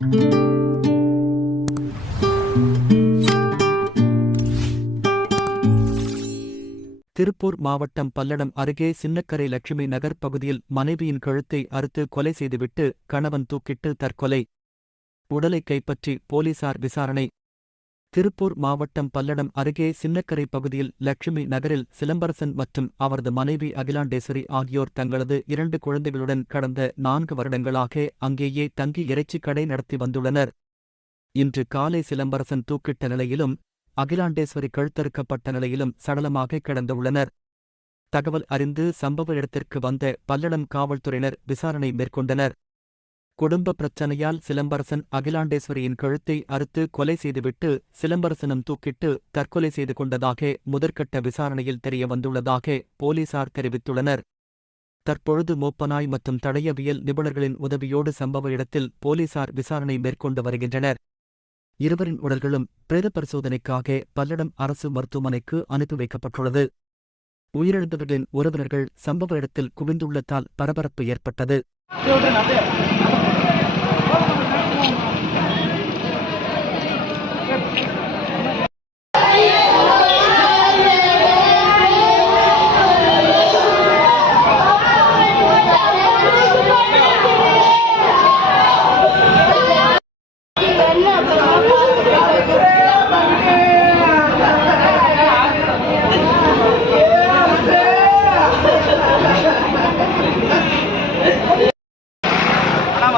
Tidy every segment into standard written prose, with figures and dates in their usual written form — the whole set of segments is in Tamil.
திருப்பூர் மாவட்டம் பல்லடம் அருகே சின்னக்கரை லட்சுமி நகர் பகுதியில் மனைவியின் கழுத்தை அறுத்து கொலை செய்துவிட்டு கணவன் தூக்கிட்டு தற்கொலை. உடலை கைப்பற்றி போலீசார் விசாரணை. திருப்பூர் மாவட்டம் பல்லடம் அருகே சின்னக்கரை பகுதியில் லட்சுமி நகரில் சிலம்பரசன் மற்றும் அவரது மனைவி அகிலாண்டேஸ்வரி ஆகியோர் தங்களது 2 குழந்தைகளுடன் கடந்த 4 வருடங்களாக அங்கேயே தங்கி இறைச்சிக் கடை நடத்தி வந்துள்ளனர். இன்று காலை சிலம்பரசன் தூக்கிட்ட நிலையிலும் அகிலாண்டேஸ்வரி கழுத்தறுக்கப்பட்ட நிலையிலும் சடலமாக கிடந்துள்ளனர். தகவல் அறிந்து சம்பவ இடத்திற்கு வந்த பல்லடம் காவல்துறையினர் விசாரணை மேற்கொண்டனர். குடும்ப பிரச்சனையால் சிலம்பரசன் அகிலாண்டேஸ்வரியின் கழுத்தை அறுத்து கொலை செய்துவிட்டு சிலம்பரசனும் தூக்கிட்டு தற்கொலை செய்து கொண்டதாக முதற்கட்ட விசாரணையில் தெரியவந்துள்ளதாக போலீசார் தெரிவித்துள்ளனர். தற்பொழுது மோப்பநாய் மற்றும் தடயவியல் நிபுணர்களின் உதவியோடு சம்பவ இடத்தில் போலீசார் விசாரணை மேற்கொண்டு வருகின்றனர். இருவரின் உடல்களும் பிரேத பரிசோதனைக்காக பல்லடம் அரசு மருத்துவமனைக்கு அனுப்பி வைக்கப்பட்டுள்ளது. உயிரிழந்தவர்களின் உறவினர்கள் சம்பவ இடத்தில் குவிந்துள்ளதால் பரபரப்பு ஏற்பட்டது.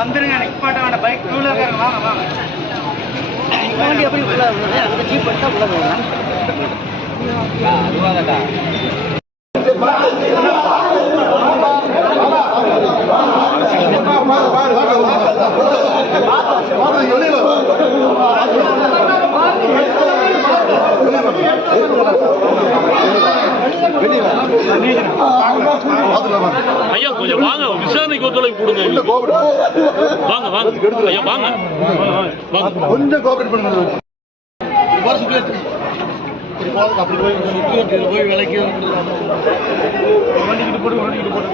வந்துருங்க, நிப்பாட்ட வேண்டாம். பைக் டூல இருக்காங்க, வாங்க வாங்க. வண்டி எப்படி உள்ள வருது? அந்த ஜீப் எடுத்தா உள்ள போகலாம். அதுவாகடா. ஐயா கொஞ்சம் வாங்க, விசாரணைக்கு ஒத்துழைப்பு கொடுங்க. வாங்க வாங்க ஐயா, வாங்க கொஞ்சம் கோஆபரேட் பண்ணுங்க. அப்படி போய் விலைக்கு வண்டிக்கிட்டு போட்டு போட்டு